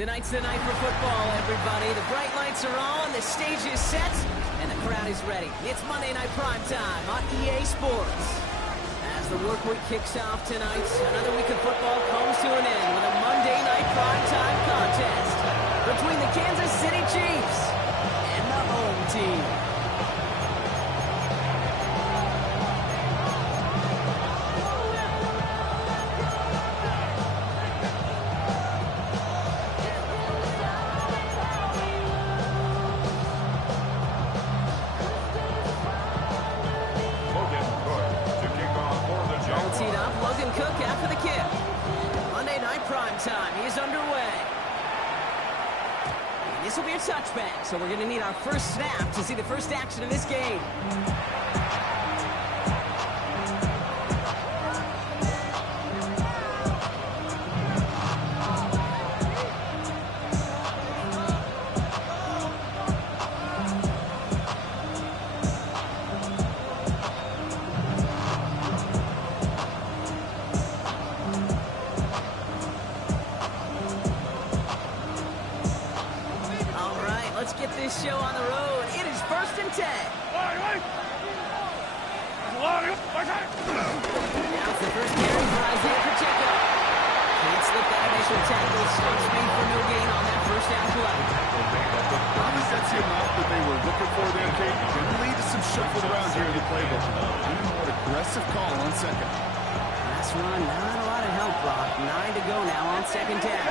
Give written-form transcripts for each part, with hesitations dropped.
Tonight's the night for football, everybody. The bright lights are on, the stage is set, and the crowd is ready. It's Monday Night Primetime on EA Sports. As the work week kicks off tonight, another week of football comes to an end with a Monday Night Primetime contest between the Kansas City Chiefs and the home team. Time. He is underway. And this will be a touchback, so we're going to need our first snap to see the first action of this game. Let's get this show on the road. It is 1st and 10. Now it's the first carry for Isaiah Pacheco. Can't slip that initial tackle. Stops me for no gain on that first down play. I think that's the amount that they were looking for there, Kate. Can lead to some shuffle around here in the playbook. Even more aggressive call on second. Last run, not a lot of help, Brock. 9 to go now on second down.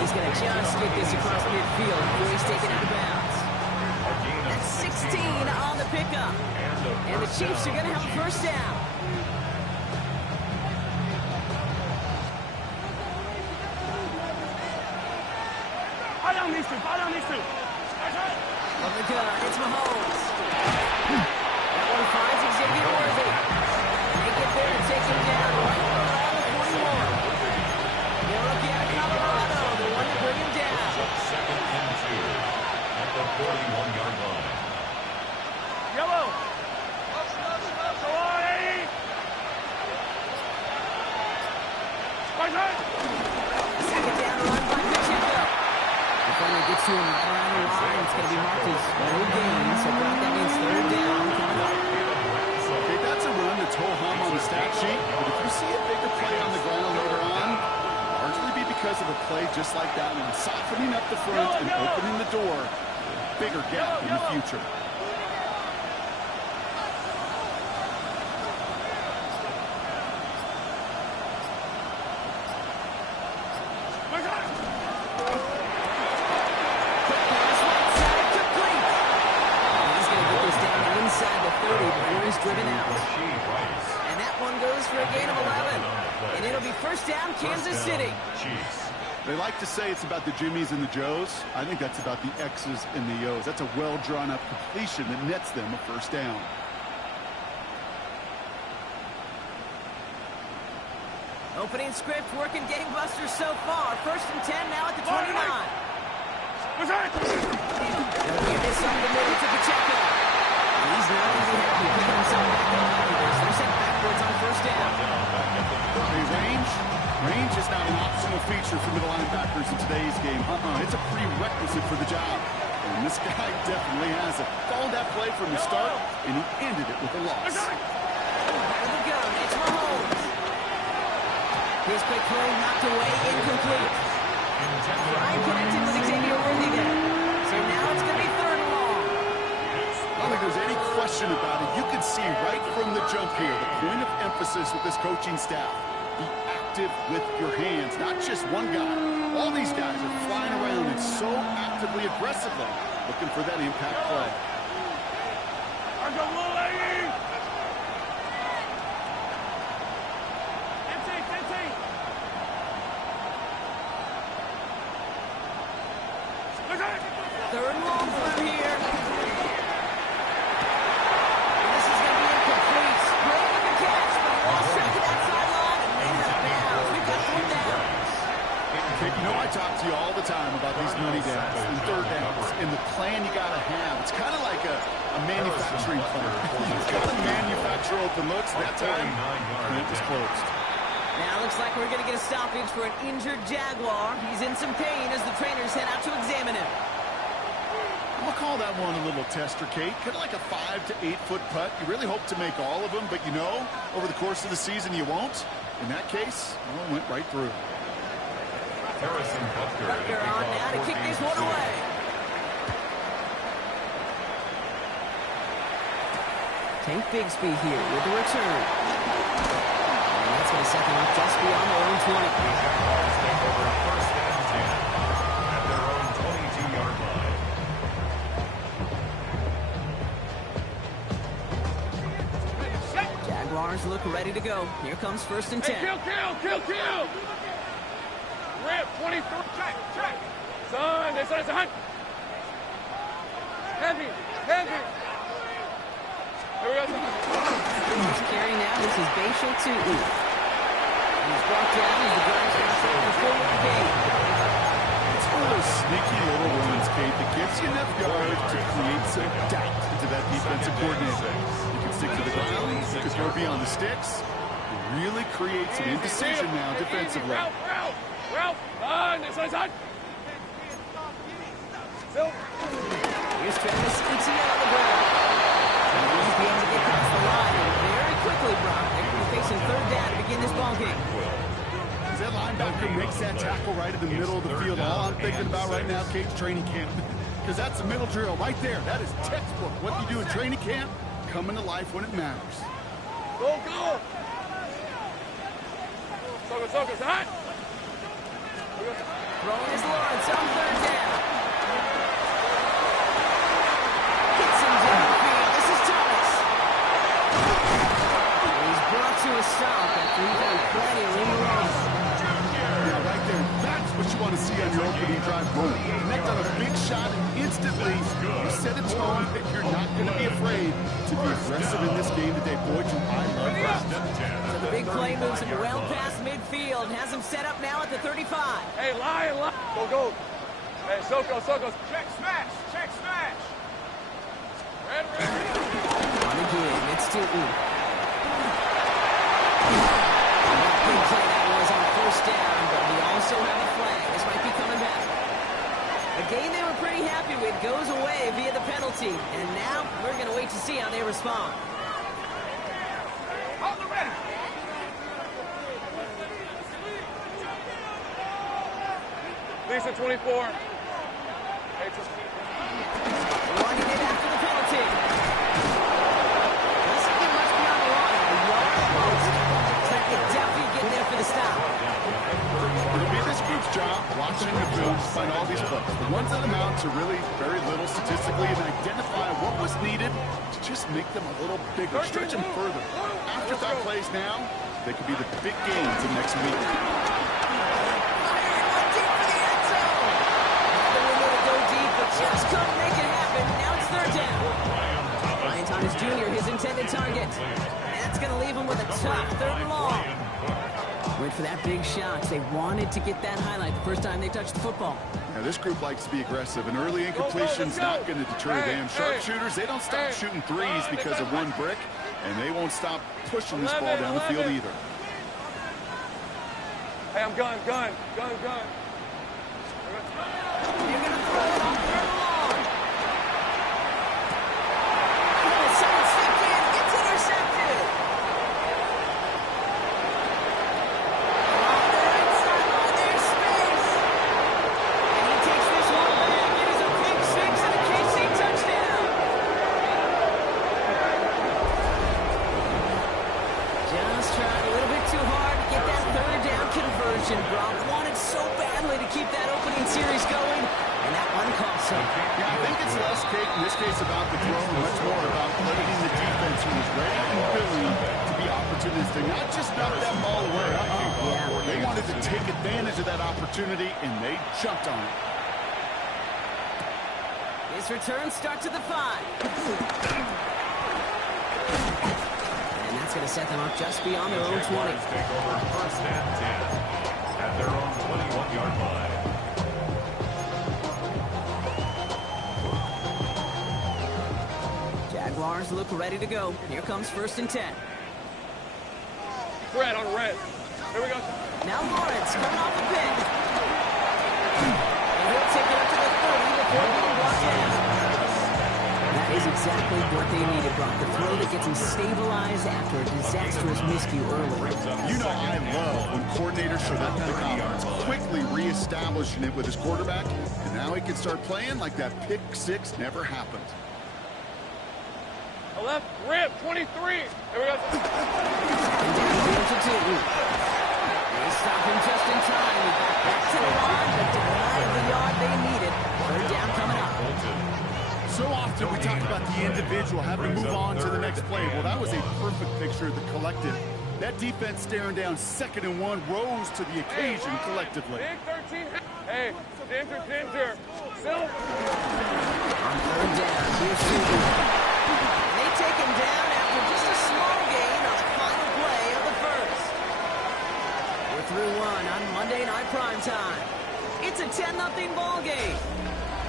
He's going to just get this across midfield before he's taken out of bounds. That's 16 on the pickup. And the Chiefs are going to have a first down. From the gun, it's Mahomes. That one finds Xavier Worthy. And they get there and take him down right around the 41. They'll look at Colorado. Bring him down. Second and 2 at the 41-yard line. Yellow. Second down run by Pacheco. Defender gets to him right around the line. It's going to be marked as no gain. So Brock, that means third down coming up. Okay, that's a run that's ho-hum on the stat sheet. But if you see a bigger play on the ground later on, largely be because of a play just like that one, softening up the front and opening the door, bigger gap in the future. He's going to get this down inside the 30 before he's driven out. And that one goes for a gain of 11. And it'll be first down, Kansas City. They like to say it's about the Jimmies and the Joes. I think that's about the X's and the O's. That's a well-drawn-up completion that nets them a first down. Opening script working gangbusters so far. 1st and 10 now at the 29. Give this up the middle to Pacheco. He's not going to be happy picking himself back up. They're sent backwards on first down. Range is not an optional feature for middle linebackers in today's game. It's a prerequisite for the job. And this guy definitely has it. Called that play from the start, and he ended it with a loss. Out of the gun, it's Mahomes. His quick throw knocked away, incomplete. Ryan connected with Xavier Worthy there. So now it's going to be 3rd and long. I don't think there's any question about it. You can see right from the jump here, the point of emphasis with this coaching staff. Be active with your hands, not just one guy. All these guys are flying around and so actively, aggressively looking for that impact play. Third and long through here. This is going to be incomplete. Great with the catch, but lost track of that sideline and ran out of bounds. We've got 4 downs. You know, I talk to you all the time about these money downs and third downs and the plan you got to have. It's kind of like extreme play. He's got to manufacture open looks. That time, it was closed. Now looks like we're going to get a stoppage for an injured Jaguar. He's in some pain as the trainers head out to examine him. I'm going to call that one a little tester, Kate. Kind of like a 5 to 8 foot putt. You really hope to make all of them, but you know, over the course of the season, you won't. In that case, well, it went right through. Harrison Butker On now to kick this one away. Tank Bigsby here with the return. And that's going to set them up just beyond their own 20. Jaguars take over first and 10 at their own 22-yard line. Jaguars look ready to go. Here comes first and 10. Hey, kill! Rip, 23. Check. Son, they said it's a hunt. Heavy. Here we go. He's carrying now. This is Bashal to E. He's brought down as the drive starts up the full game. It's one of those sneaky little runs, Kate, that gives you enough yards to create some doubt into that defensive coordinator. You can stick to the ground, you can throw beyond the sticks. It really creates an indecision now defensively. Ralph, on, this one's on. Phil. Here's Travis Etienne on the ground. He's being able to get past the line and very quickly, Brock. They're going to be facing third down to begin this ball game. As that linebacker makes that tackle right in the middle of the field, all I'm thinking about right now, Kate's training camp. Because that's a middle drill right there. That is textbook. What you do in training camp, coming to life when it matters. Go! Soko's hot. Throwing his Lawrence on third down. Hits him downfield. This is Thomas. He's brought to a stop after he got plenty of room to run. Yeah, right there. That's what you want to see on your opening drive. Boom. Connect on a big shot and instantly you set a tone that you're not going to be afraid to be aggressive in this game today. Boy, do I love that. So the big play moves him well past midfield. Has him set up now at the 35. Hey, lie. Go. Hey, Soko. Check smash. Red. On again, it's to E. Big play that was on first down, but we also have a flag. This might be coming back. A game they were pretty happy with goes away via the penalty, and now we're going to wait to see how they respond. Hold the ready. Lisa 24. Running it after the penalty. Doesn't get much beyond the line. A yard post. But they definitely get there for the stop. It'll be this group's job, watching the film, to find all these plays. The ones that amount to really very little statistically and identify what was needed to just make them a little bigger, stretch them further. Afterthought plays now, they could be the big games of next week. Just couldn't make it happen. Now it's third down. Ryan Thomas Jr., his intended target. That's going to leave him with a tough third and long. Went for that big shot. They wanted to get that highlight the first time they touched the football. Now, this group likes to be aggressive, and early incompletion's not going to deter them. Sharpshooters, they don't stop shooting threes because of one brick, and they won't stop pushing this ball down the field either. Hey, I'm gun. You're going to throw it on third and long. Oh, someone stepped in. It's intercepted. On their inside line, there's space. And he takes this one back. It is a pick six and a KC touchdown. Just tried a little bit too hard to get that third down conversion. Brock wanted so badly to keep that opening series going, and that one cost him. Yeah, I think it's less, Kate, in this case about the throw, much more about letting the defense who was ready and willing to be opportunistic, not just knock that ball away. They wanted to take advantage of that opportunity, and they jumped on it. His return starts at the 5. And that's going to set them up just beyond their own 20. Jaguars take over first and 10 at their own 21-yard line. Jaguars look ready to go. Here comes 1st and 10. Red on red. Here we go. Now Lawrence coming off the pick. And he'll take it up to the 30 before being brought down. That is exactly what they needed, Brock. The throw that gets him stabilized after a disastrous miscue early. You know I love when coordinators show that kind of confidence, quickly reestablishing it with his quarterback, and now he can start playing like that pick six never happened. A left rip, 23. Here we go. And down here to 2. They stop him just in time. He got back to the line, but denied the yard they needed. 3rd down coming up. So often we talk about the individual having to move on to the next play. Well, that was a perfect picture of the collective. That defense staring down 2nd and 1 rose to the occasion collectively. Big 13. Hey, Ginger. Still. On 3rd down, here's Susie. They take him down after just a small gain on the final play of the 1st. We're through 1 on Monday Night Primetime. It's a 10-0 ball game.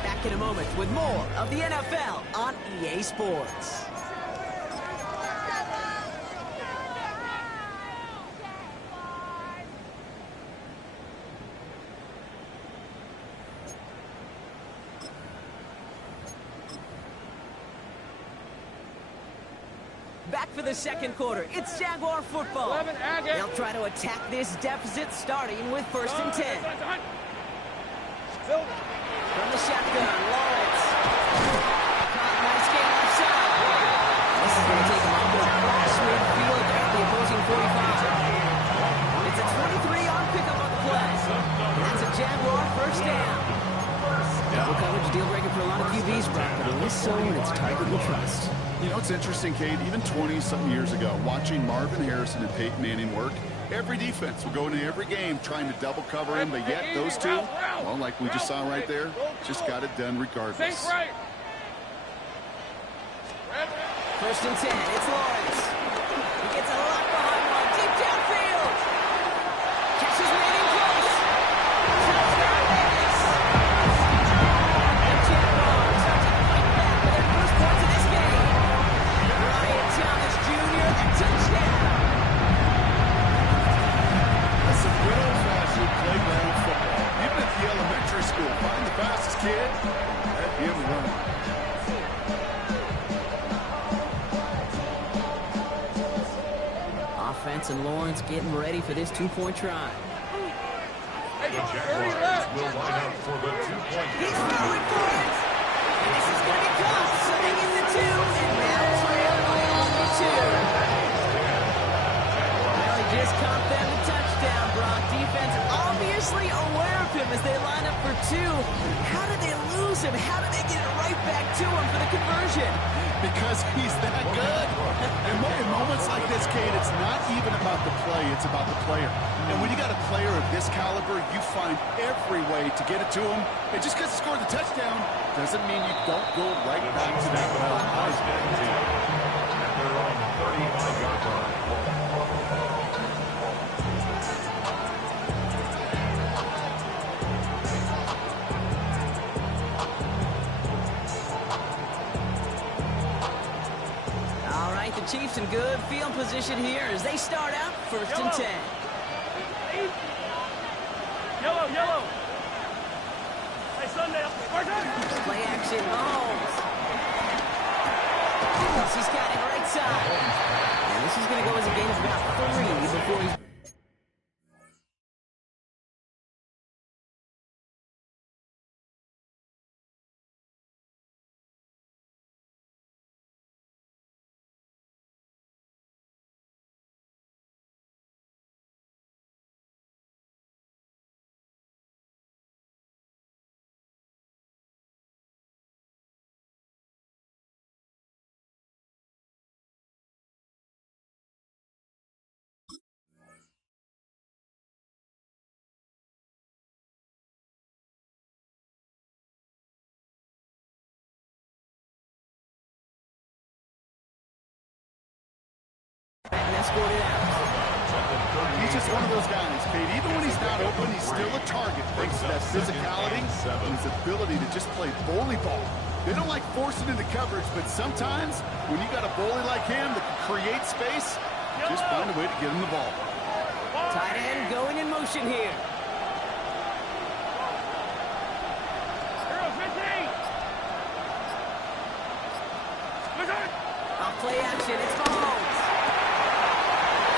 Back in a moment with more of the NFL on EA Sports. Back for the 2nd quarter. It's Jaguar football. 11, Agate. They'll try to attack this deficit starting with 1st and 10. Still. From the shotgun, Lawrence. Nice game outside. This is going to take him up to across midfield at the opposing 45. It's a 23-yard pickup on the play. That's a Jaguar 1st down. Double coverage deal breaker for a lot of QBs, Brock, but less so when it's target and trust. You know, it's interesting, Kate, even 20-something years ago, watching Marvin Harrison and Peyton Manning work, every defense will go into every game trying to double cover him, but yet those two, well, like we just saw right there, just got it done regardless. 1st and 10, it's Lawrence. He gets a lot behind one, deep downfield. Catches Manning close. Touchdown, Vegas. The Jaguars are to fight back with their first points of this game. Ryan Thomas Jr., the touchdown. That's some good old-fashioned playground football. Even at the elementary school, find the fastest kid, let him run. Offense and Lawrence getting ready for this 2-point try. The Jaguars will line up for the 2-point. He's throwing for it. And this is going to be caught. So they get the 2, and now trailing along the 2. Well, he just caught them a touchdown, Brock. Defense obviously aware of him as they line up for 2. How did they lose him? How did they get it right back to him for the conversion? Because he's that good. In moments like this, Kate, it's not even about the play, it's about the player. And when you got a player of this caliber, you find every way to get it to him. And just because he scored the touchdown doesn't mean you don't go right back to that well. At their own 35-yard line. The Chiefs in good field position here as they start out 1st and 10. Yellow. Hey, Sunday. Play action, Mahomes. He's got it right side. And this is going to go as a gain of about 3 before he's... And escorted out. He's just one of those guys, Kate. Even when he's not open, he's still a target thanks to that physicality and his ability to just play bully ball. They don't like forcing into coverage, but sometimes when you got a bully like him that can create space, just find a way to get him the ball. Tight end going in motion here. Off play action, it's Mahomes.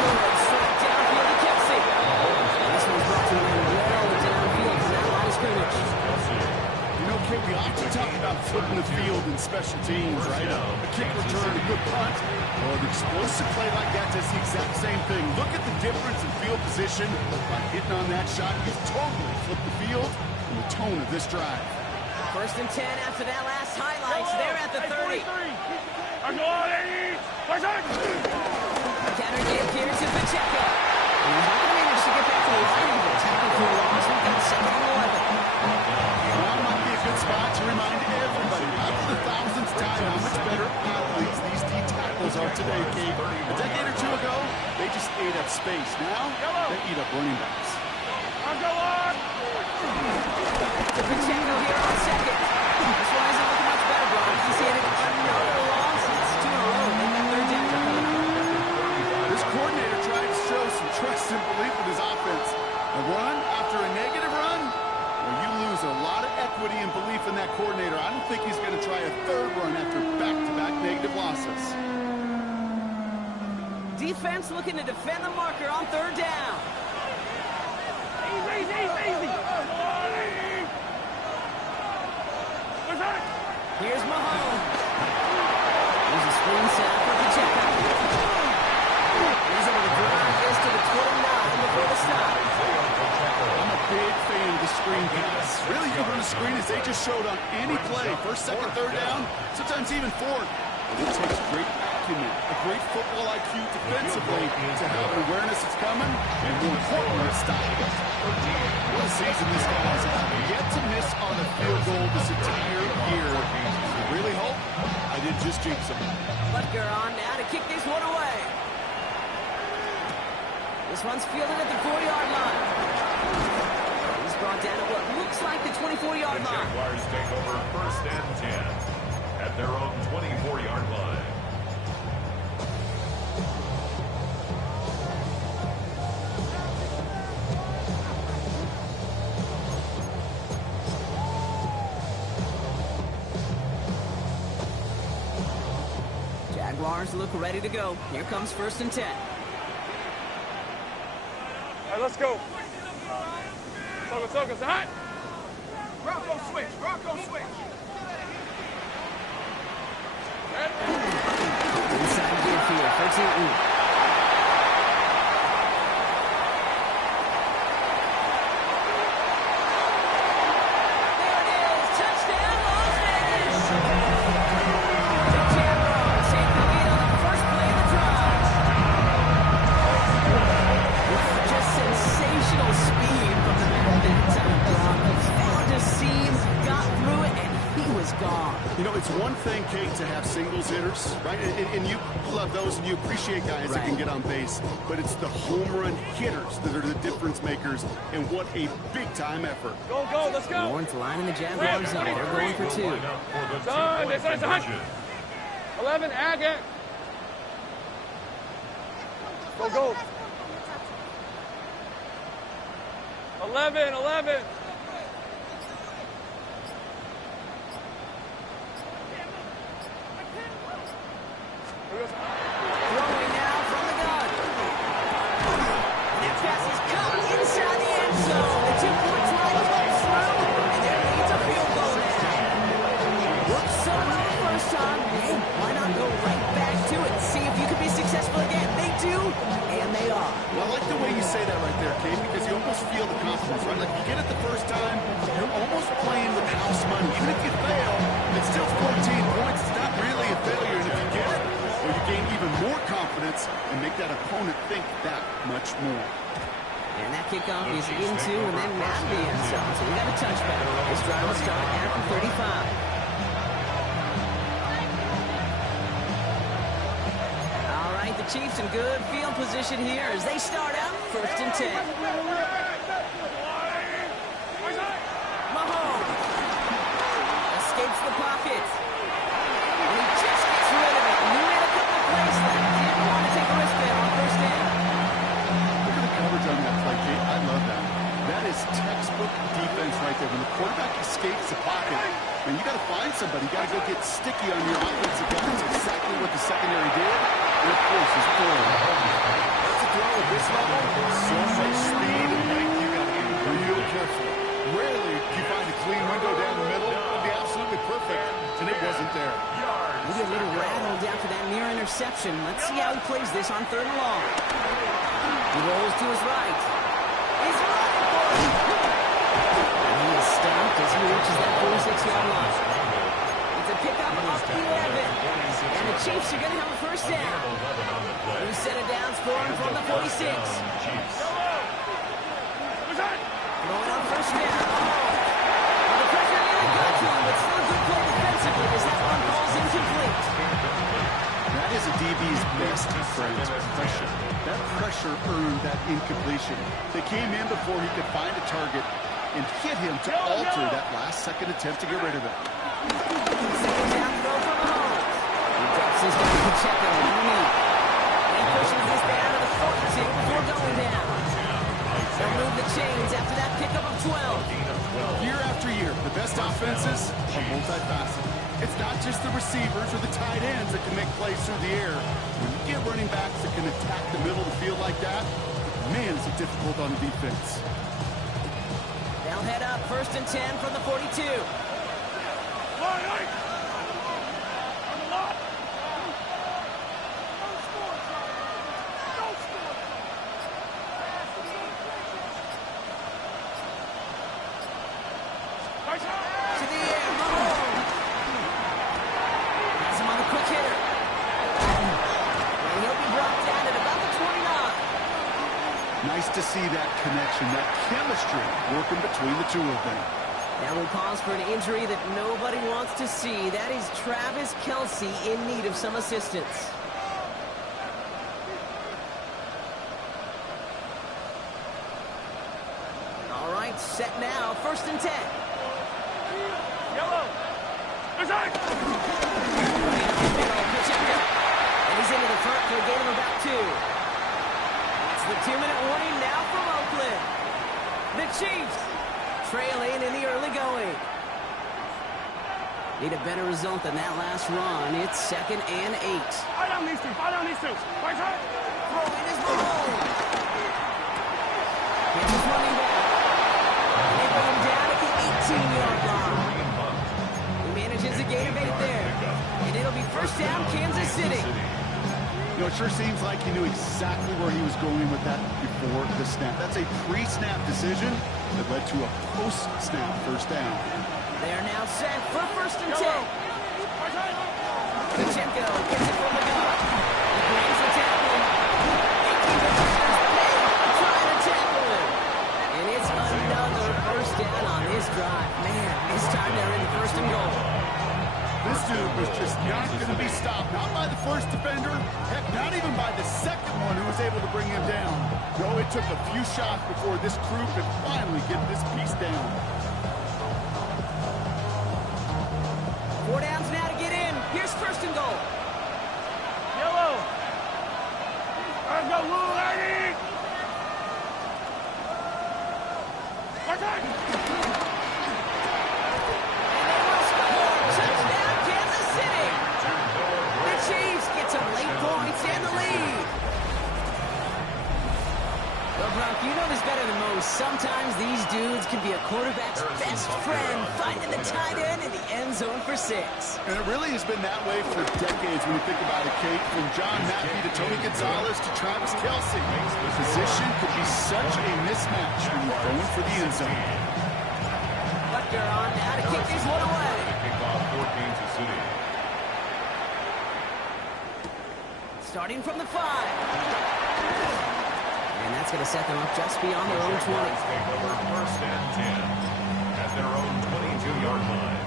Good, straight downfield to Kelsey. This one's brought to him well downfield from that line of scrimmage. You know, Kate, we often talk about flipping the field in special teams, right? A kick return, a good punt. Well, an explosive play like that does the exact same thing. Look at the difference in field position. By hitting on that shot, you've totally flipped the field and the tone of this drive. 1st and 10 after that last highlights. They're at the 30. Counter give here to Pacheco. And he's not going to manage to get back to the line. But tackle for a loss. We've got 2nd and 11. Well, might be a good spot to remind everybody, not for the thousandth time, how much better athletes these D tackles are today, Kate. A decade or two ago, they just ate up space. Now, they eat up running backs. To Pacheco here on 2nd. This one isn't looking much better, bro. He's had another loss. It's 2 in a row. Make that 3rd down coming up. This coordinator tried to show some trust and belief in his offense. A run after a negative run, well, you lose a lot of equity and belief in that coordinator. I don't think he's going to try a 3rd run after back-to-back negative losses. Defense looking to defend the marker on 3rd down. Easy. Here's Mahomes. There's a screen set for Pacheco. He's able to drive this to the 29 before the stop. I'm a big fan of the screen pass. Really, you can run a screen as they just showed on any play. 1st, 2nd, 3rd down, sometimes even 4th. It takes great acumen, a great football IQ defensively to have an awareness it's coming, and more importantly, stop it. What a season this guy has had. Yet to miss on a field goal this entire year. I really hope I didn't just jinx him. Butker on now to kick this one away. This one's fielded at the 4-yard line. He's brought down at what looks like the 24-yard The line. Jaguars take over 1st and 10 at their own 24-yard line. Jaguars look ready to go. Here comes 1st and 10. All right, let's go. Let's go. Hot. Rocco switch. Inside midfield, 1st and 8. You know, it's one thing, Kate, to have singles hitters, right? And you love those and you appreciate guys that can get on base. But it's the home run hitters that are the difference makers, and what a big-time effort. Go, let's go. Lawrence lining the Jaguars zone. They're going for 2. Son, it's a hunt. 11, Agate. Go. 11. Throwing now from the gun. That pass is caught inside the end zone. The 2-point try goes through, and there leads a field goal now. Worked so well the first time. Hey, why not go right back to it? See if you can be successful again. They do, and they are. Well, I like the way you say that right there, Kate, because you almost feel the confidence, right? Like, you get it the first time, you're almost playing with house money. Even if you fail, it's still 14 points. It's not really a failure, and if you get it, well, you gain even more confidence and make that opponent think that much more. And that kickoff is into and then out of the end zone. So we got a touchback. This drive will start at the 35. All right, the Chiefs in good field position here as they start out 1st and 10. Mahomes escapes the pocket. And he just gets rid of it. He made a couple of plays left. Didn't want to take a risk there on 1st down. Look at the coverage on that play, Kate. I love that. That is textbook defense right there. When the quarterback escapes the pocket, and you got to find somebody. You got to go get sticky on your offensive guys. That's exactly what the secondary did. And of course, he's throwing. That's a throw at this level. So much speed and length. You got to be real careful. Rarely do you find a clean window down the middle. It would be absolutely perfect, and it wasn't there. Maybe a little rattled after that near interception. Let's see how he plays this on 3rd and long. He rolls to his right. He's running for it. And he is stopped as he reaches that 46-yard line. It's a pickup up 11. And the Chiefs are going to have a 1st down. New set of downs for him from the 46. Going on 1st down. Well, the pressure nearly got to him, but still a good play defensively as that one falls incomplete. That is a DB's best friend, pressure. That pressure earned that incompletion. They came in before he could find a target and hit him to alter that last-second attempt to get rid of it. 2nd down throw from Mahomes. He drops his down to Pacheco underneath. And he pushes this down to the 42 before going down. They'll move the chains after that pickup of 12. Year after year, the best offenses are multifaceted. It's not just the receivers or the tight ends that can make plays through the air. When you get running backs that can attack the middle of the field like that, man, is it difficult on defense. They'll head up 1st and 10 from the 42. To the air, Mahomes. Has him on the quick hitter. And he'll be brought down at about the 29. Nice to see that connection, that chemistry working between the two of them. Now we pause for an injury that nobody wants to see. That is Travis Kelce in need of some assistance. All right, set now, 1st and 10. Yellow. Attack! And he's into the front for a gain of about 2. It's the 2-minute warning now from Oakland. The Chiefs trailing in the early going. Need a better result than that last run. It's 2nd and 8. Fight on these two. Fight on these two. Fight on. Throwing his Mahomes. Gets his running back. And they bring him down at the 18-yard line. He manages a gain of 8 there. And it'll be 1st down, Kansas City. You know, it sure seems like he knew exactly where he was going with that before the snap. That's a pre-snap decision that led to a post-snap 1st down. They are now set for 1st and 10. Pacheco gets it from the gun. He brings the tackle. Trying to tackle him. And it's another 1st down on this drive. Man, this time they're in 1st and goal. This dude was just not going to be stopped. Not by the first defender. Heck, not even by the second one who was able to bring him down. No, it took a few shots before this crew could finally get this piece down. 4 downs now to get in. Here's 1st and goal. Yellow. Let's go, Lou, lady. Attack! Touchdown, Kansas City. The Chiefs get some late points and the lead. Well, Brock, you know this better than most. Sometimes these dudes can be a quarterback's best friend, finding the tight end in the end zone for 6. And it really has been that way for decades when you think about it, Kate. From John Matthew to Tony Gonzalez to Travis Kelce. The position could be such a mismatch when you're going for the end zone. Butker on now to kick this one away. Kickoff for Kansas City. Starting from the 5. And that's going to set them up just beyond their own 20. Take over 1st and 10 at their own 22-yard line.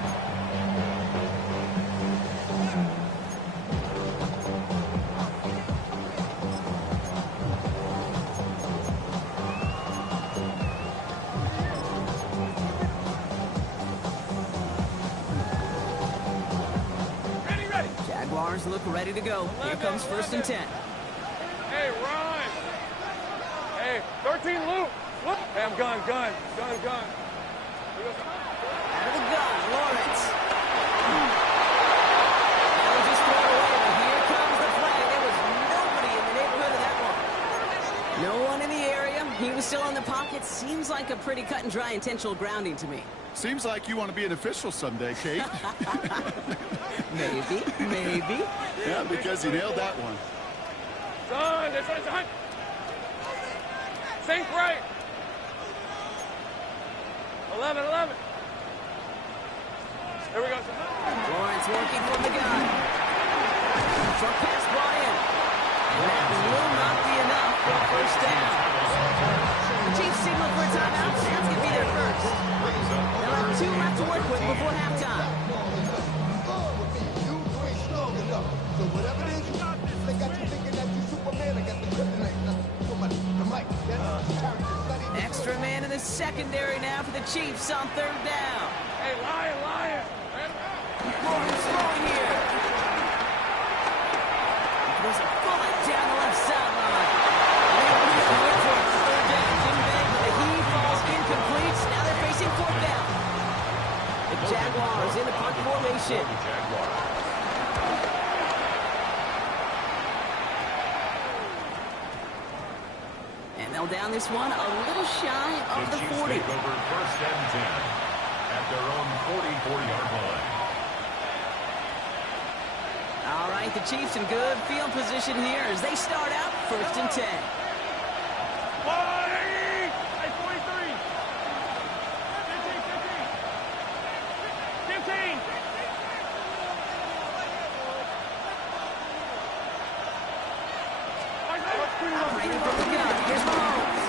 Jaguars look ready to go. Here comes 1st and 10. Hey, Ryan. Hey, 13 loop. Look. Hey, I'm gun. Out of the gun, Lawrence. That'll just throw it away, but here comes the flag. There was nobody in the neighborhood of that one. No one in the area. He was still in the pocket. Seems like a pretty cut and dry intentional grounding to me. Seems like you want to be an official someday, Kate. Maybe. Yeah, because he nailed that one. Son, this one's a hunt. Sink right. 11. Here we go, son. Lawrence working from the gun. Short pass brought in. And that will not be enough for a 1st down. The Chiefs signal for a timeout. That's going to be their first. They'll have 2 left to work with before halftime. So whatever it is you got, they got you thinking that you Superman. I got the kryptonite. The mic. Extra man in the secondary now for the Chiefs on 3rd down. Hey, Lion. Lawrence throwing here. There's a bullet down the left sideline. Wait for it on 3rd down. Jim Bang, but he falls incomplete. Now they're facing 4th down. The Jaguars in the punt formation. And they'll down this one a little shy of the 40. Take over 1st and 10 at their own 40-yard line. All right, the Chiefs in good field position here as they start out 1st and 10. Hey, 43. 15. Operating from the gun. Here's Mahomes.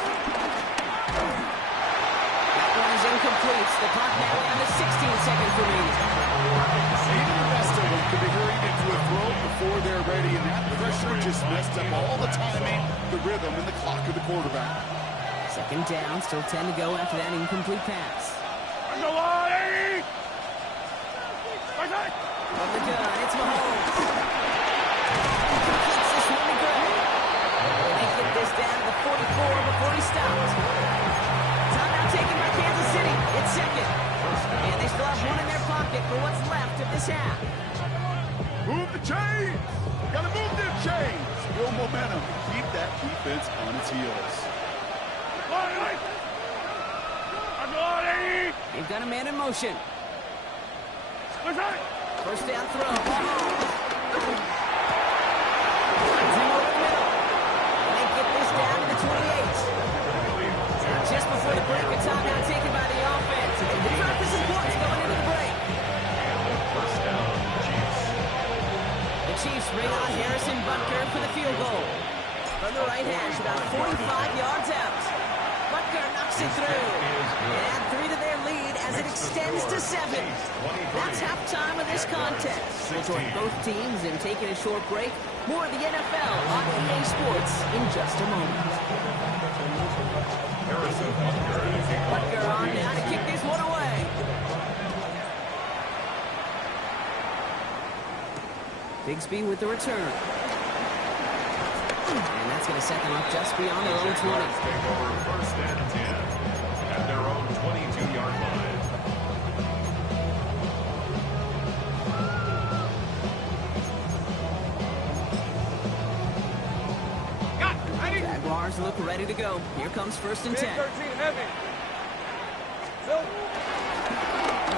That one is incomplete. The clock now down to 16 seconds remaining. Even the best of them could be hurried into a throw before they're ready, and that pressure just messed up all the timing, the rhythm, and the clock of the quarterback. 2nd down, still 10 to go after that incomplete pass. From the gun, it's Mahomes. Completes this one to Gray. They get this down to the 44 before he stops. Timeout taken by Kansas City. It's 2nd. And they still have one in their pocket for what's left of this half. Move the chains! Gotta move them chains! Build momentum. Keep that defense on its heels. They've got a man in motion. 1st down throw. They get this down to the 28. Just before the break, a timeout taken by the offense. They drop this importance going into the break. 1st down, Chiefs. The Chiefs bring on Harrison Butker for the field goal. From the right hash, about 45 yards out. Butker knocks it through. And 3 to their lead as it extends to 7. That's halftime of this contest. We'll join both teams in taking a short break. More of the NFL on EA Sports in just a moment. Butker on now to kick this one away. Bigsby with the return. And that's going to set them up just beyond their own 20. Take over 1st and 10 at their own 22-yard line. Jaguars look ready to go. Here comes 1st and 10. 13 heavy.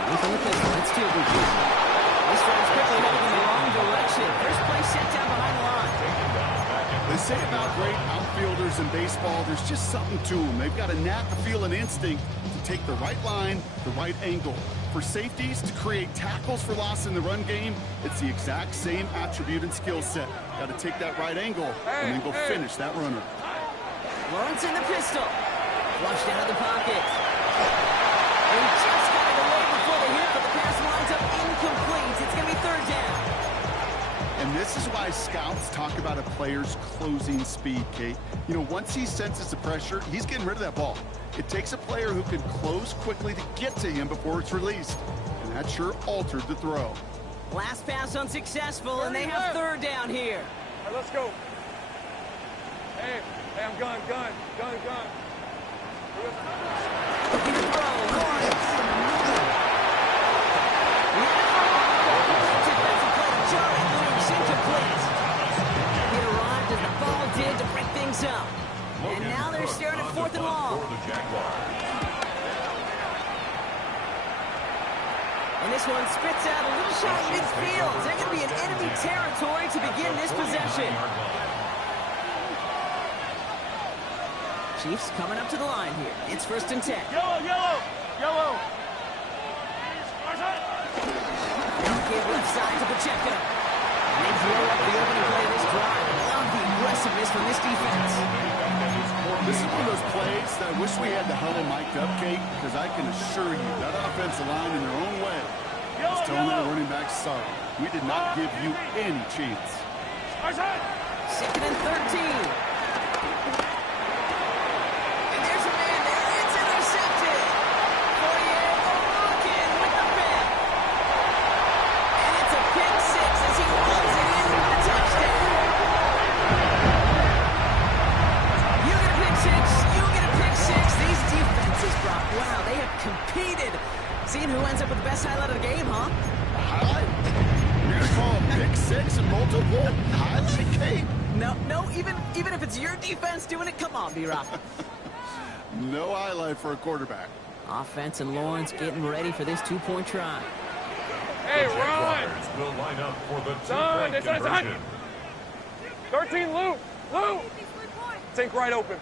From the pistol, it's 2. This drive's quickly heading in the wrong direction. First play set down behind the line. They say about great outfielders in baseball, there's just something to them. They've got a knack, a feel, and instinct to take the right line, the right angle. For safeties to create tackles for loss in the run game, it's the exact same attribute and skill set. Got to take that right angle and then go finish that runner. Lawrence in the pistol. Flushed out of the pocket. And he just got it away before the hit, but the pass winds up incomplete. It's going to be 3rd down. And this is why scouts talk about a player's closing speed, Kate. You know, once he senses the pressure, he's getting rid of that ball. It takes a player who can close quickly to get to him before it's released. And that sure altered the throw. Last pass unsuccessful, and they have third down here. All right, let's go. Hey, I'm gun. Looking to throw, Lawrence. Defensive play to Jarrett, Lewis incomplete. It arrived as the ball did to break things up. And now they're staring at 4th and long. And this one spits out a little shot midfield. They're going to be in enemy territory to begin this possession. Chiefs coming up to the line here. It's 1st and 10. Yellow. Give left side to Pacheco. And they blow up the opening play of this drive. Love the aggressiveness from this defense. This is one of those plays that I wish we had the huddle mic'd up, Kate, because I can assure you that offensive line in their own way is telling their running back, sorry, we did not give you any chance. 2nd and 13. And there's a man there. It's intercepted. Fourier looking with the pick. And it's a pick six as he runs it in for the touchdown. You get a pick six. You get a pick six. These defenses, Brock, wow, they have competed. Seeing who ends up with the best highlight of the game, huh? Highlight? You're going to call a pick six and multiple highlight, Kate? No, even if it's your defense doing it, come on, B-Rock. No highlight for a quarterback. Offense and Lawrence getting ready for this two-point try. Hey, Ron. Jaguars will line up for the Son, two-point it's on. conversion. 13, Lou. Sink right open.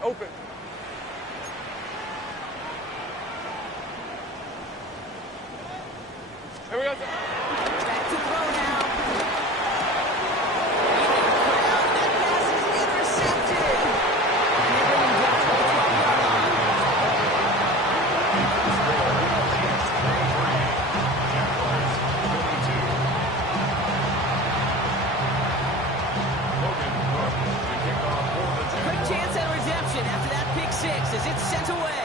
Here we go. Back to throw now. That pass is intercepted. And they bring him down to the 12-yard line. Jaguars 22. Logan Cook to kick off for the Quick Jaguars. chance at redemption after that pick six as it's sent away.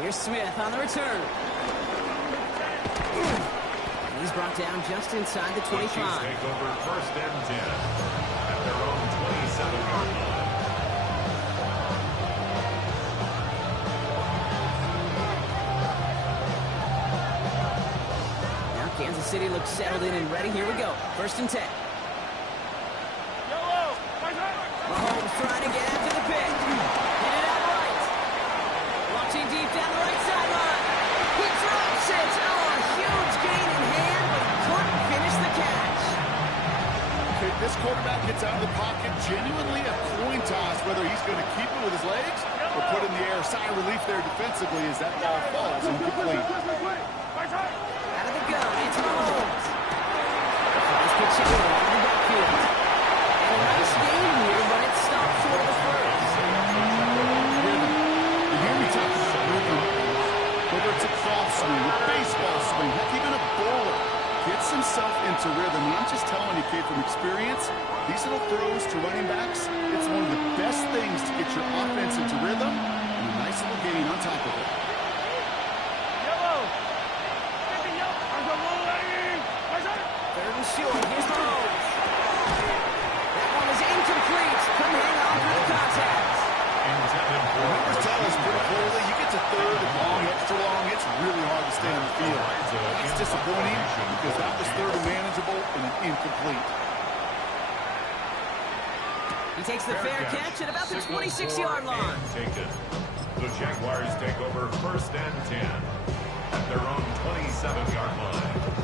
Here's Smith on the return. He's brought down just inside the The 25. Chiefs take over 1st and 10 at their own 27-yard line. Now Kansas City looks settled in and ready. Here we go. 1st and 10. Mahomes trying to get after the pick. Hit it out right. Watching deep down the right sideline. He drops it. Oh, a huge gain in hand, but he couldn't finish the catch. Okay, this quarterback gets out of the pocket, genuinely a coin toss whether he's going to keep it with his legs or put it in the air. Sigh of relief there defensively as that ball falls incomplete. Out of the gun, it's Mahomes. Nice pitch in the backfield. And a nice game here, but it stopped short of the first. You hear me talking about rhythm, whether it's a cross swing, a baseball swing, heck, even a bowler gets himself into rhythm. And I'm just telling you, kid, from experience, these little throws to running backs, it's one of the best things to get your offense into rhythm and a nice little gain on top of it. Third and short. Here's Mahomes. That one is incomplete. Couldn't hang on for the contact. Intended for Numbers tell us pretty clearly, you get to third and long, extra long, it's really hard to stay on the field. It's disappointing because that was third and manageable and an incomplete. He takes the fair catch at about the 26-yard line. Taken. The Jaguars take over 1st and 10 at their own 27-yard line.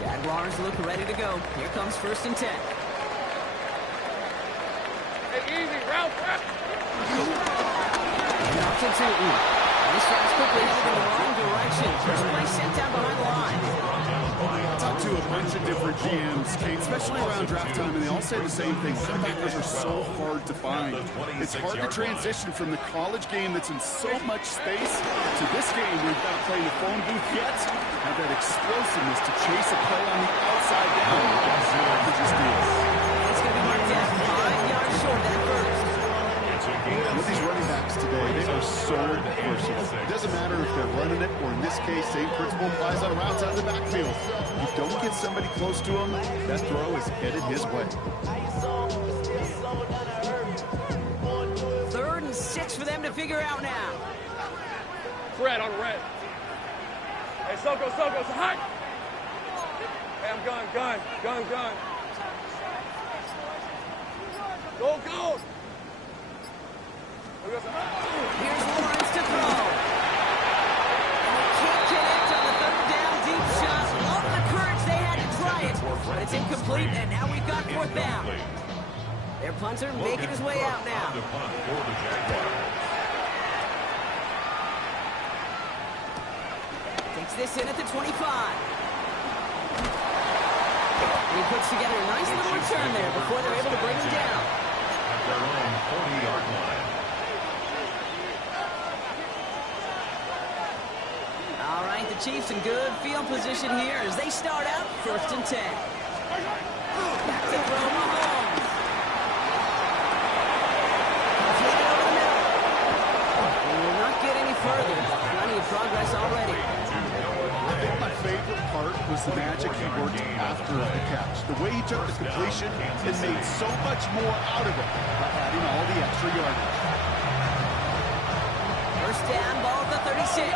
Jaguars look ready to go. Here comes 1st and 10. Hey, easy, Ralph. Knocked into Eaton. This drive's quickly headed in the wrong direction. First play sent down behind the line. Talked to a bunch of different GMs, Kate, especially around draft time, and they all say the same thing. Linebackers are so hard to find. It's hard to transition from the college game that's in so much space to this game where you've got to play in the phone booth yet, have that explosiveness to chase a play on the outside down. It just is. It's going to be marked down 5 yards short of that first. It's a gain With these running backs today, they are so versatile. It doesn't matter if they're running it, or in this case, same principle applies on routes out of the backfield. If you don't get somebody close to him, that throw is headed his way. 3rd and 6 for them to figure out now. Red on red. Hey, Soko, so hot. Hey, I'm gun. Go. Here's Lawrence to throw. And they can't connect on the 3rd down deep shot. Love the courage they had to try it. But it's incomplete, and now we've got 4th down. Their punter making his way out now. Takes this in at the 25. And he puts together a nice little return there before they're able to bring him down. At their own 40-yard line. All right, the Chiefs in good field position here as they start out 1st and 10. Back to throw Mahomes. Flip it over the middle. And will not get any further. Plenty of progress already. I think my favorite part was the magic he worked after the catch. The way he took the completion and made so much more out of it by adding all the extra yardage. 1st down, ball at the 36.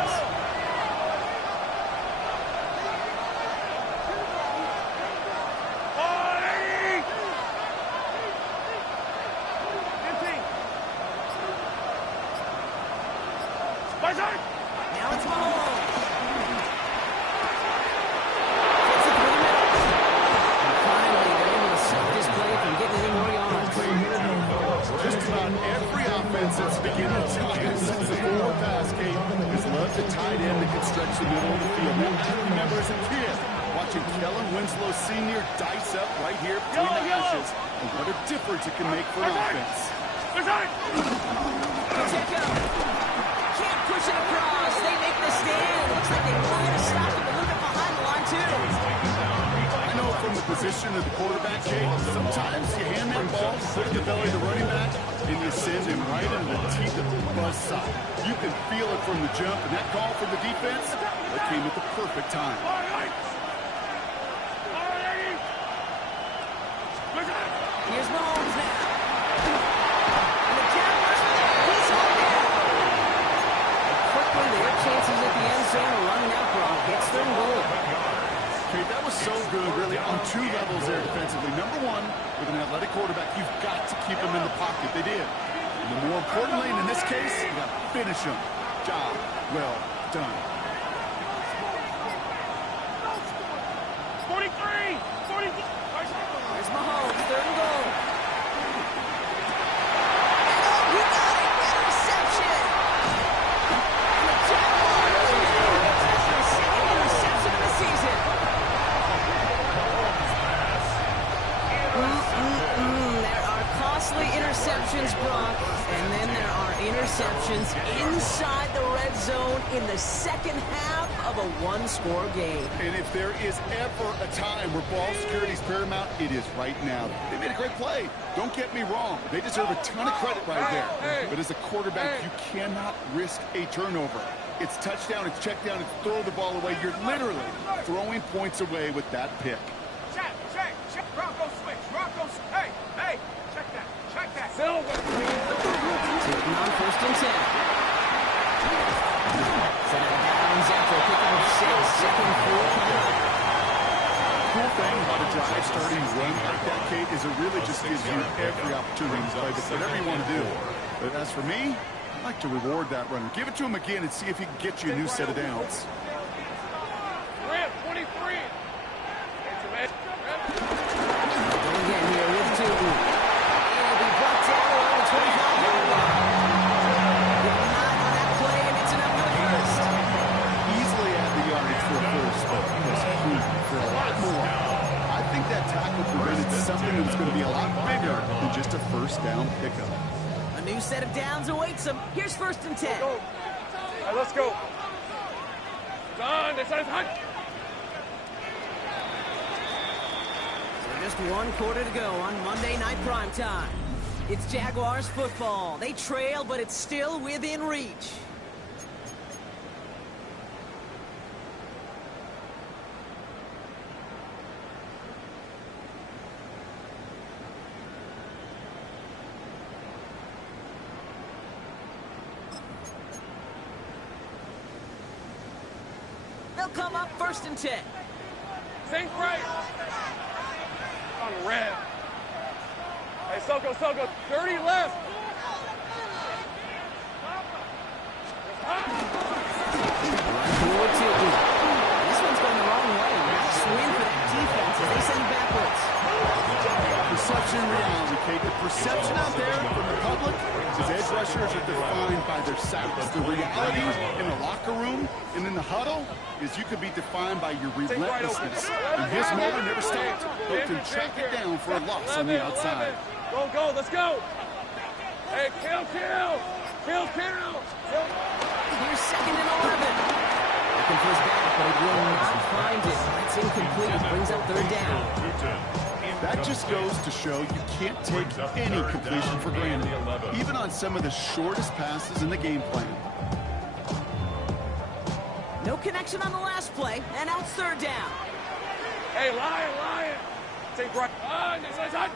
Now it's Mahomes. Gets it through the middle. And finally, they're able to stop this play from getting any more yards. Just about every offense that's beginning to tie since the forward pass game has loved the tight end that can stretch the middle of the field. Now, I remember as a kid watching Kellen Winslow Sr. dice up right here between the hashes, and what a difference it can make for an offense. Pacheco can't push it across. They make the stand. It looks like they might have stopped him a little bit behind the line, too. I know from the position of the quarterback, Jake, sometimes you hand that ball, put it in the belly of the running back, and you send him right into the teeth of the buzz saw. You can feel it from the jump, and that call from the defense, that came at the perfect time. Here's Mahomes now. And the Jaguars with a piece on down. Quickly, their chances at the end zone are running out for all. Gets their goal. Okay, that was so good, really, on 2 levels there defensively. Number 1, with an athletic quarterback, you've got to keep him in the pocket. They did. And the more importantly, in this case, you got to finish him. Job well done. 43! There's Mahomes, 3rd and goal. And he got it! Interception! And the Jaguars get their 2nd interception of the season. There are costly interceptions, Brock, and then there are interceptions inside the red zone in the 2nd half of a 1-score game. And if there is ever a time where ball security is paramount, it is right now. They made a great play. Don't get me wrong. They deserve a ton of credit right there. But as a quarterback, you cannot risk a turnover. It's touchdown, it's check down, it's throw the ball away. You're literally throwing points away with that pick. Check. Bronco switch. Hey, check that. Silver! Taking on 1st and 10. Set out of bounds after a pickup of 6, 2nd, 4. Cool thing about a drive starting run like that, Kate, is it really just gives you every opportunity to play whatever you want to do. But as for me, I'd like to reward that runner. Give it to him again and see if he can get you a new set of downs. Ramp, 23! Again here with 2. And it'll be brought down around the 25-yard line. Get 9 on that play, and it's enough for the 1st. Easily add the yardage for a first, but he was key for a lot more. I think that tackle prevented something that was going to be a lot bigger than just a 1st down pickup. A new set of downs awaits them. Here's 1st and 10. All right, let's go. Done. This is hot. So just 1 quarter to go on Monday Night Primetime. It's Jaguars football. They trail, but it's still within reach. They'll come up 1st and 10. Think right. On red. Hey, Soko, 30 left. This one's going the wrong way. Nice win for that defense as they send him backwards. Perception and reality, Kate. The perception out there from the public is edge rushers are defined by their sacks. The reality in the locker room and in the huddle is you could be defined by your relentlessness. And his motor never stopped. Hope can track it down for a loss on the outside. Go, let's go. Hey, kill. Here's 2nd and 11. Looking for his back, but he will not find it. That's incomplete. Brings up 3rd down. That just goes to show you can't take any completion for granted, even on some of the shortest passes in the game plan. No connection on the last play, and now it's 3rd down. Hey, Lion. Take right. Inside.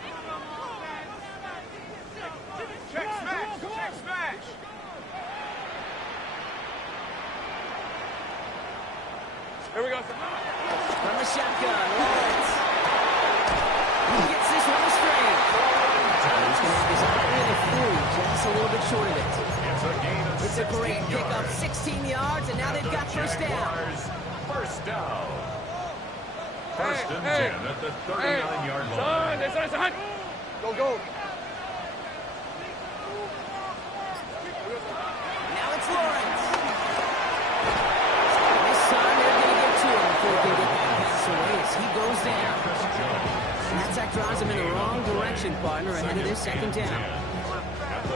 Check smash. Here we go. From the shotgun, Lawrence. He gets this one straight. He's going to have his opportunity through, just a little bit short of it. It's a great pickup, 16 yards, and now they've got 1st down. First down. 1st and 10 at the 39-yard line. Son. Go. Now it's Lawrence. This time they're going to get to him before he can get that pass away as he goes down. And that sack drives him in the wrong direction, partner, ahead of this 2nd down.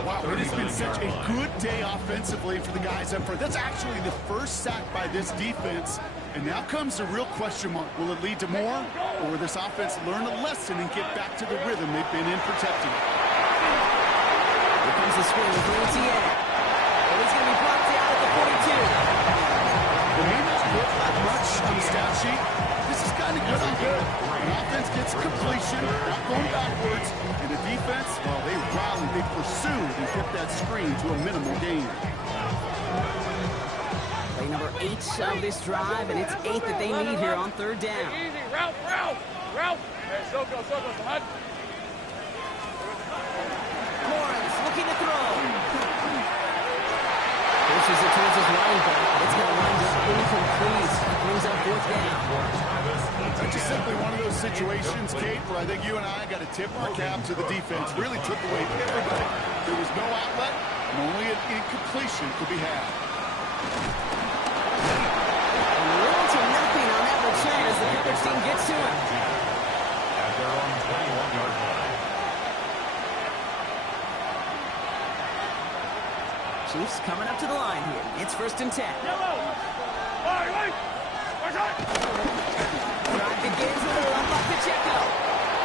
Wow, it has been such a good day offensively for the guys up front. That's actually the first sack by this defense. And now comes the real question mark. Will it lead to more? Or will this offense learn a lesson and get back to the rhythm they've been in protecting? Here comes the screen for ETN. And he's going to be blocked out at the 42. It may not look like much on the stat sheet. This is kind of good on good. The offense gets completion, not going backwards. And the defense, well, they rallied, they pursued, and kept that screen to a minimal gain. Play number 8 of this drive, and it's 8 that they need here on 3rd down. Easy, Ralph. Hey, Soko, son. Lawrence looking to throw. Pushes it towards his running back. It's going to wind up incomplete. Brings up 4th down. It's just simply one of those situations, Kate, where I think you and I got to tip our cap to the defense. Really took away everybody. There was no outlet, and only an incompletion could be had. And little to nothing on that return as the coverage team gets to him. At their own 21-yard line. Chiefs coming up to the line here. It's 1st and 10. Drive begins with a run by Pacheco.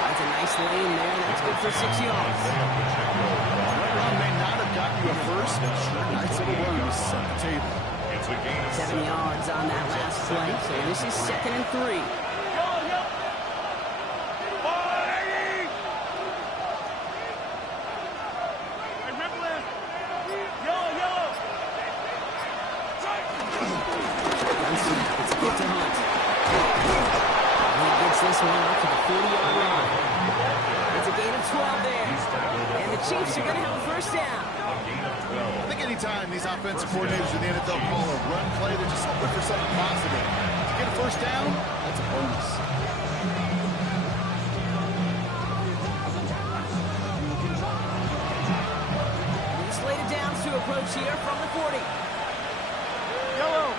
That's a nice lane there. That's good for 6 yards. That run may not have got you a first, but sure, nice little run to set the table. It's a gain of 7 yards on that last play. So this is 2nd and 3. This one up to the 40-yard line. It's a gain of 12 there. And the Chiefs are going to have a 1st down. I think anytime these offensive coordinators in the NFL call a run play, they're just looking for something positive. To get a 1st down, that's a bonus. He's slated down to approach here from the 40. Yellow.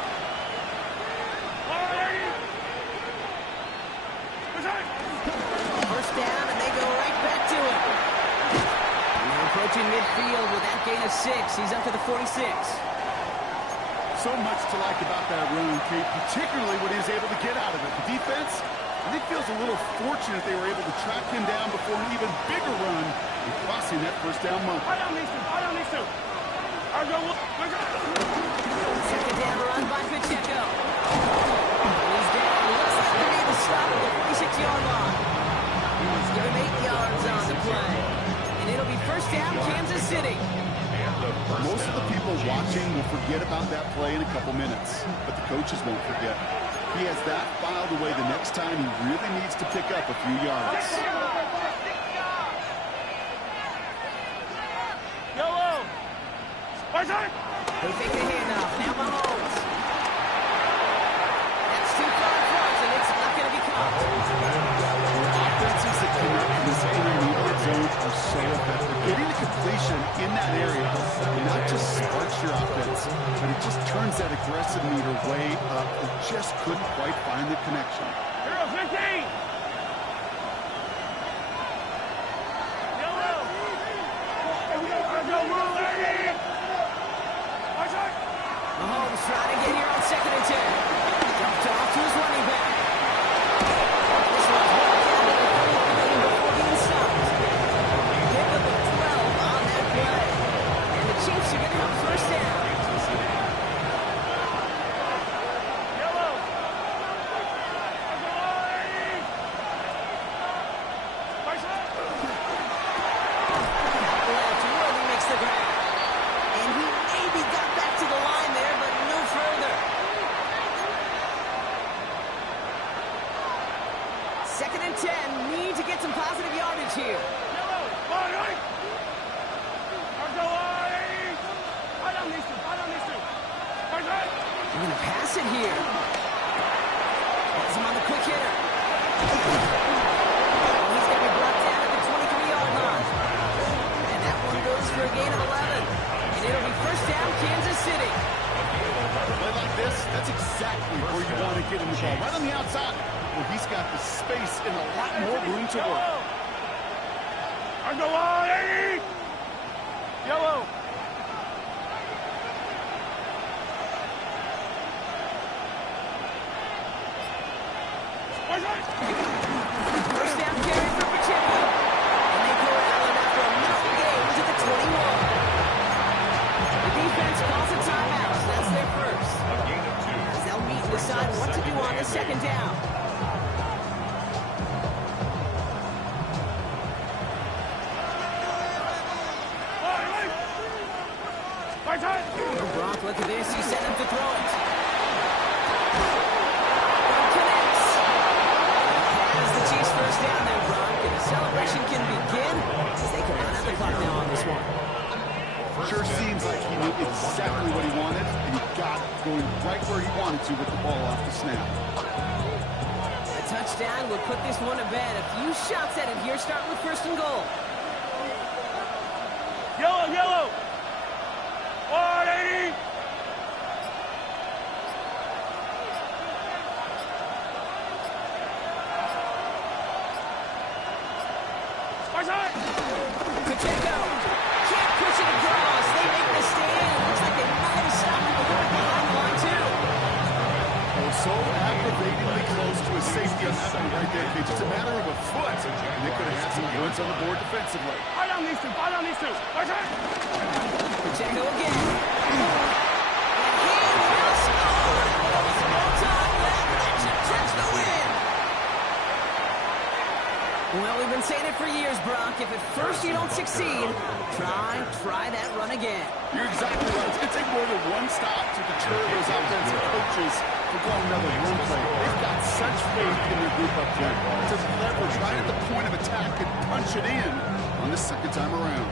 First down, and they go right back to him. And they're approaching midfield with that gain of 6. He's up to the 46. So much to like about that run, Kate, particularly what he was able to get out of it. The defense, I think feels a little fortunate they were able to track him down before an even bigger run and crossing that first down mark. I don't need to. I'll go. Second down run by Pacheco. He's down. Looks like they need to stop at the 46-yard line. He's given 8 yards on the play. And it'll be first down, Kansas City. Most of the people watching will forget about that play in a couple minutes, but the coaches won't forget. He has that filed away the next time he really needs to pick up a few yards. Yellow. They take the handoff. Now Mahomes. That's too far in front, and it's not going to be caught. Offenses that connect in this intermediate zone are so effective. Getting the completion in that area not just sparks your offense, but it just turns that aggressive meter way up. It just couldn't quite find the connection. Hero 15. Yellow. Mahomes trying to get here on 2nd and 10. Dumped off to his running back. This one's well down to the 33 before being stopped. Pick up a 12 on that play. And the Chiefs are going to have first down. Yellow. Left, Worthy makes the grab. And he maybe got back to the line there, but no further. 2nd and 10. Need to get some positive yardage here. They're going to pass it here. Has him on the quick hitter. He's going to be brought down at the 23-yard line. And that one goes for a gain of 11. And it'll be first down, Kansas City. A play like this, that's exactly where you want to get him the ball. Right on the outside, where he's got the space and a lot more room to work. Yellow. First down carry for Pacheco. And they corral him after a middle gain to the 21. The defense calls a timeout. That's their first. As they'll meet and decide what to do on the 2nd down. Brock, look at this. He set him to throw it. Connects. Has the Chiefs first down there, Brock. And the celebration can begin as they can run out the clock now on this one. Sure seems like he knew exactly what he wanted, and he got it going right where he wanted to with the ball off the snap. A touchdown will put this one to bed. A few shots at it here, starting with 1st and goal. Yellow. 180. Pacheco can't push it across. They make the stand. Looks like they might have stopped him a little bit behind the line, too. Oh, so aggravatingly close to a safety on that one right there. It's just a matter of a foot, and they could have had some points on the board defensively. I don't need to. Pacheco again. And he will score. There's no time left. That should touch the win. Well, we've been saying it for years, Brock. If at first you don't succeed, try that run again. You're exactly right. It's going to take more than one stop to deter those offensive coaches from going another run play. They've got such faith in their group up there to leverage right at the point of attack and punch it in on the 2nd time around.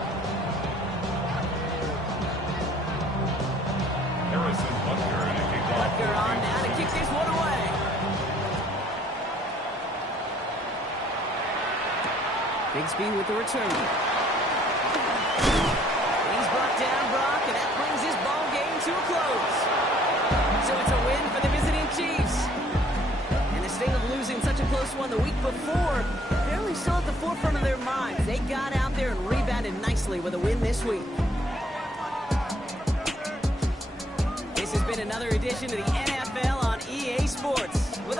Butker on now to kick this one away. Big speed with the return. He's brought down, Brock, and that brings this ball game to a close. So it's a win for the visiting Chiefs. And the sting of losing such a close one the week before, apparently still at the forefront of their minds. They got out there and rebounded nicely with a win this week. This has been another edition of the NFL on EA Sports. With